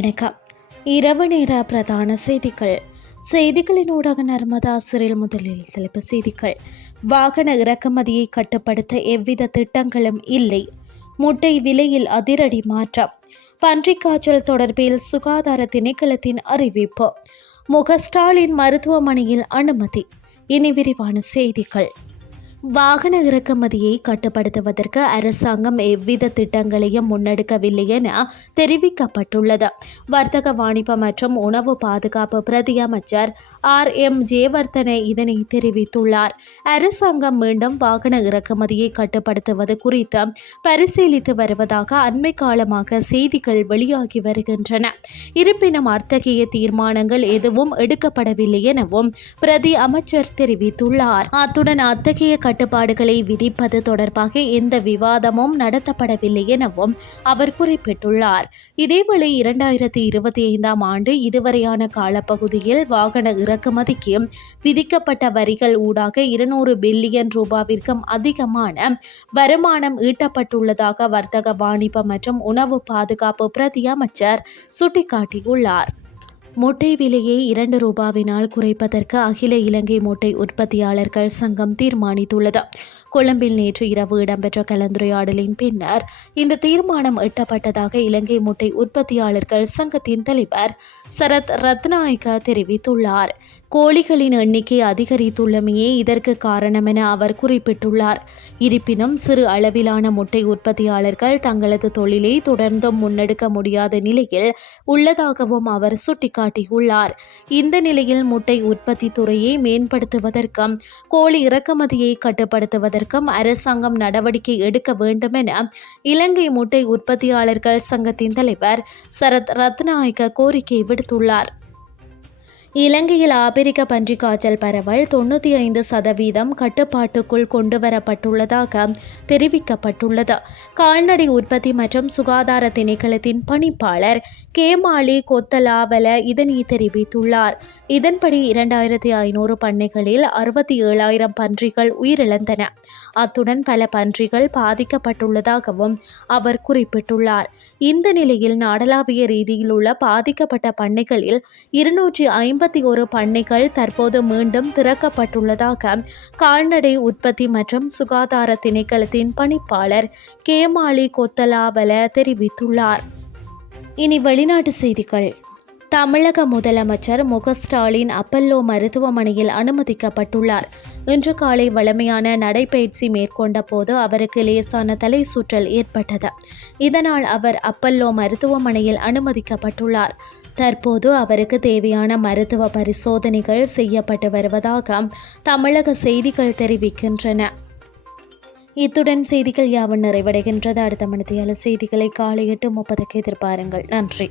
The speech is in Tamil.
வணக்கம். இரவு நேர பிரதான செய்திகள். செய்திகளின் ஊடாக நர்மதா சிறில் முதலில் தலைப்பு செய்திகள். வாகன இறக்குமதியை கட்டுப்படுத்த எவ்வித திட்டங்களும் இல்லை. முட்டை விலையில் அதிரடி மாற்றம். பன்றி காய்ச்சல் தொடர்பில் சுகாதார திணைக்களத்தின் அறிவிப்பு. முக ஸ்டாலின் மருத்துவமனையில் அனுமதி. இனி விரிவான செய்திகள். வாகன இறக்குமதியை கட்டுப்படுத்துவதற்கு அரசாங்கம் எவ்வித திட்டங்களையும் முன்னெடுக்கவில்லை என தெரிவிக்கப்பட்டுள்ளது. வர்த்தக வாணிப மற்றும் உணவு பாதுகாப்பு பிரதி அமைச்சர் ஆர் எம் ஜேவர்தனை இதனை தெரிவித்துள்ளார். அரசாங்கம் மீண்டும் வாகன இறக்குமதியை கட்டுப்படுத்துவது குறித்து பரிசீலித்து வருவதாக அண்மை காலமாக செய்திகள் வெளியாகி வருகின்றன. இருப்பினும் அத்தகைய தீர்மானங்கள் எதுவும் எடுக்கப்படவில்லை எனவும் பிரதி அமைச்சர் தெரிவித்துள்ளார். அத்துடன் அத்தகைய கட்டுப்பாடுகளை விதிப்பது தொடர்பாக எந்த விவாதமும் நடத்தப்படவில்லை எனவும் அவர் குறிப்பிட்டுள்ளார். இதேவேளை இரண்டாயிரத்தி இருபத்தி ஐந்தாம் ஆண்டு இதுவரையான காலப்பகுதியில் வாகன இறக்குமதிக்கு விதிக்கப்பட்ட வரிகள் ஊடாக இருநூறு பில்லியன் ரூபாவிற்கும் அதிகமான வருமானம் ஈட்டப்பட்டுள்ளதாக வர்த்தக வாணிப மற்றும் உணவு பாதுகாப்பு பிரதி அமைச்சர் சுட்டிக்காட்டியுள்ளார். முட்டை விலையை இரண்டு ரூபாவினால் குறைப்பதற்கு அகில இலங்கை முட்டை உற்பத்தியாளர்கள் சங்கம் தீர்மானித்துள்ளது. கொழும்பில் நேற்று இரவு இடம்பெற்ற கலந்துரையாடலின் பின்னர் இந்த தீர்மானம் எட்டப்பட்டதாக இலங்கை முட்டை உற்பத்தியாளர்கள் சங்கத்தின் தலைவர் சரத் ரத்நாயக்க தெரிவித்துள்ளார். கோழிகளின் எண்ணிக்கை அதிகரித்துள்ளமையே இதற்கு காரணம் என அவர் குறிப்பிட்டுள்ளார். இருப்பினும் சிறு அளவிலான முட்டை உற்பத்தியாளர்கள் தங்களது தொழிலை தொடர்ந்தும் முன்னெடுக்க முடியாத நிலையில் உள்ளதாகவும் அவர் சுட்டிக்காட்டியுள்ளார். இந்த நிலையில் முட்டை உற்பத்தி துறையை மேம்படுத்துவதற்கும் கோழி இறக்குமதியை கட்டுப்படுத்துவதற்கும் அரசாங்கம் நடவடிக்கை எடுக்க வேண்டும் என இலங்கை முட்டை உற்பத்தியாளர்கள் சங்கத்தின் தலைவர் சரத் ரத்நாயக்க கோரிக்கை விடுத்துள்ளார். இலங்கையில் ஆபிரிக்க பன்றிக் காய்ச்சல் பரவல் தொண்ணூற்றி ஐந்து சதவீதம் கட்டுப்பாட்டுக்குள் கொண்டுவரப்பட்டுள்ளதாக தெரிவிக்கப்பட்டுள்ளது. கால்நடை உற்பத்தி மற்றும் சுகாதார திணைக்களத்தின் பணிப்பாளர் கேமாலி கொத்தலாவல இதனை தெரிவித்துள்ளார். இதன்படி இரண்டாயிரத்தி ஐநூறு பண்ணைகளில் அறுபத்தி ஏழாயிரம் பன்றிகள் உயிரிழந்தன. அத்துடன் பல பன்றிகள் பாதிக்கப்பட்டுள்ளதாகவும் அவர் குறிப்பிட்டுள்ளார். இந்த நிலையில் நாடளாவிய ரீதியில் உள்ள பாதிக்கப்பட்ட பண்ணைகளில் இருநூற்றி ஐம்பது ஐம்பத்தி ஒரு பண்ணைகள் தற்போது மீண்டும் திறக்கப்பட்டுள்ளதாக கால்நடை உற்பத்தி மற்றும் சுகாதார திணைக்களத்தின் பணிப்பாளர் கேமாலி கொத்தலாவல தெரிவித்துள்ளார். இனி வெளிநாட்டு செய்திகள். தமிழக முதலமைச்சர் முக ஸ்டாலின் அப்பல்லோ மருத்துவமனையில் அனுமதிக்கப்பட்டுள்ளார். இன்று காலை வழமையான நடைபயிற்சி மேற்கொண்ட போது அவருக்கு லேசான தலை சுற்றல் ஏற்பட்டது. இதனால் அவர் அப்பல்லோ மருத்துவமனையில் அனுமதிக்கப்பட்டுள்ளார். தற்போது அவருக்கு தேவையான மருத்துவ பரிசோதனைகள் செய்யப்பட்டு வருவதாக தமிழக செய்திகள் தெரிவிக்கின்றன. இத்துடன் செய்திகள் யாவும் நிறைவடைகின்றது. அடுத்த மணித்தியால செய்திகளை காலை எட்டு முப்பதுக்கு எதிர்பாருங்கள். நன்றி.